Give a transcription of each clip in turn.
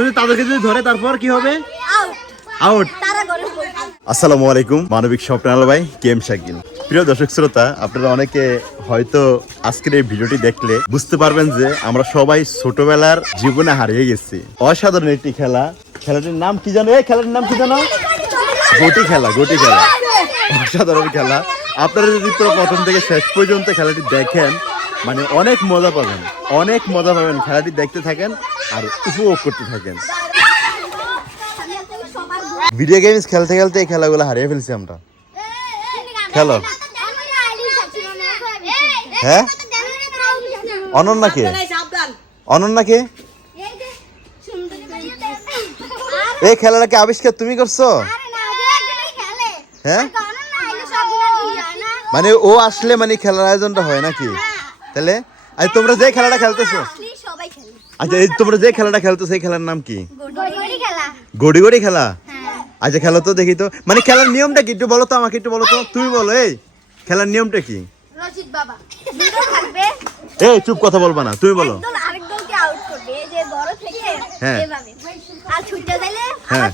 যদি তাদেরকে যদি ধরে তারপর কি হবে? আউট আউট তারা গলে আসসালামু আলাইকুম মানবিক স্বপ্নাল ভাই কেম শাকিল। প্রিয় দর্শক শ্রোতা আপনারা অনেকে হয়তো আজকের এই ভিডিওটি দেখলে বুঝতে পারবেন যে আমরা সবাই ছোটবেলার জীবনে হারিয়ে গেছি। অসাধারণ একটি খেলা। খেলাটির নাম কি জানো? এই খেলাটির নাম কি জানো? গটি খেলা গটি খেলা। অসাধারণ খেলা। আপনারা যদি পুরো প্রথম থেকে শেষ পর্যন্ত খেলাটি দেখেন মানে অনেক মজা পাবেন। অনেক মজা পাবেন খেলাটি দেখতে থাকেন। আর উপভোগ করতে থাকেন। ভিডিও গেমস খেলতে খেলতে এই খেলাগুলো হারিয়ে ফেলছি আমরা। খেলো। হ্যাঁ? অনন্যাকে অনন্যাকে এই খেলাটাকে আবিষ্কার তুমি করছ? হ্যাঁ? মানে ও আসলে মানে খেলার আয়োজনটা হয় নাকি? তাহলে? আর তোমরা যে খেলাটা খেলতেছো? আচ্ছা এই তোমরা যে খেলাটা খেলতেছো সেই খেলার নাম কি? গড়ি খেলা। গড়ি খেলা? হ্যাঁ। আচ্ছা খেলো তো দেখি তো। মানে খেলার নিয়মটা কি? একটু বলো তো আমাকে একটু বলো তো। তুমি বলো এই খেলার নিয়মটা কি? এই চুপ কথা বলবা না তুমি বলো। একদল আরেক দলকে আউট করবে এই যে বড় থেকে হ্যাঁ। হ্যাঁ।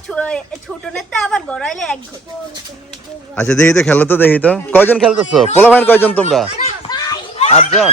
আচ্ছা দেখি তো খেলো তো দেখি তো। কয়জন খেলতেছো? পোলা ভাইন কয়জন তোমরা? আটজন?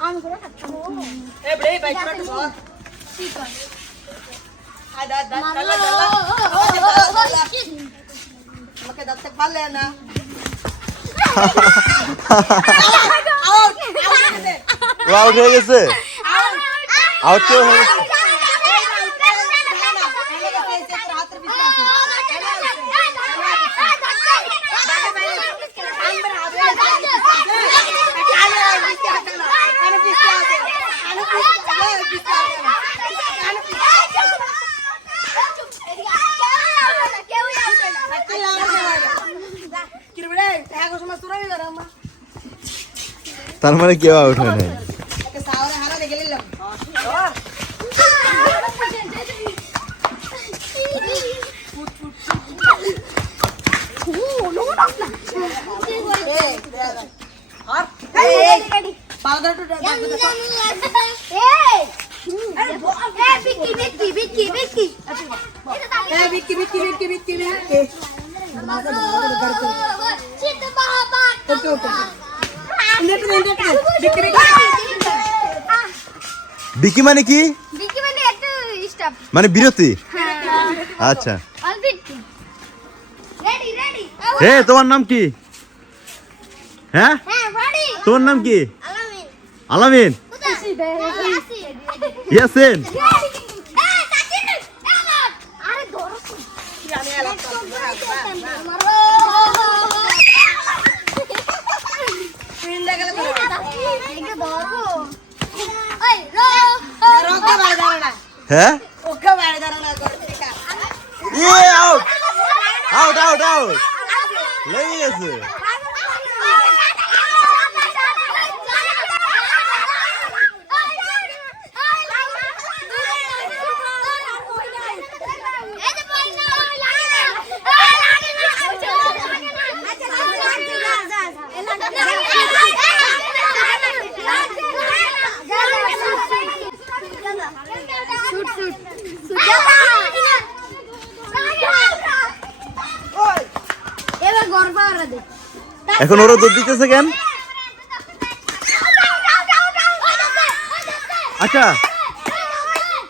আউট ও আউট হয়ে গেছে আউট কেউ হয়ে গেছে তার মানে কেউ আউট হয় নাই মানে কি বিকি মানে কি? মানে বিরতি? হ্যাঁ। আচ্ছা। অলবিট রেডি রেডি হে তোমার নাম কি? হ্যাঁ? হ্যাঁ তোমার নাম কি? আলামিন। ইয়াসিন। হ্যাঁ? আউট আউট আউট আউট লেগে গেছে। এখন ওরা দুধ দিতেছে কেন? আচ্ছা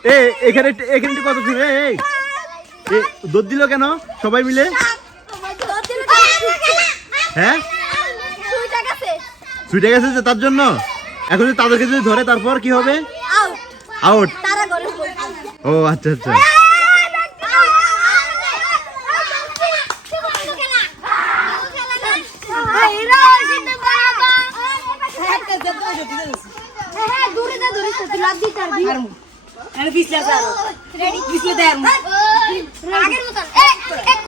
এ এখানে এখানে কথা শুনে এই দৌড় দিল কেন? সবাই মিলে? হ্যাঁ? ছুটে গেছে যে তার জন্য? এখন যদি তাদেরকে যদি ধরে তারপর কি হবে? আউট আউট ও আচ্ছা আচ্ছা। করে দূরে যা দূরে তুই লাভ দিতে পারবি। আর পিছলে যা। পিছলে দেয় আগের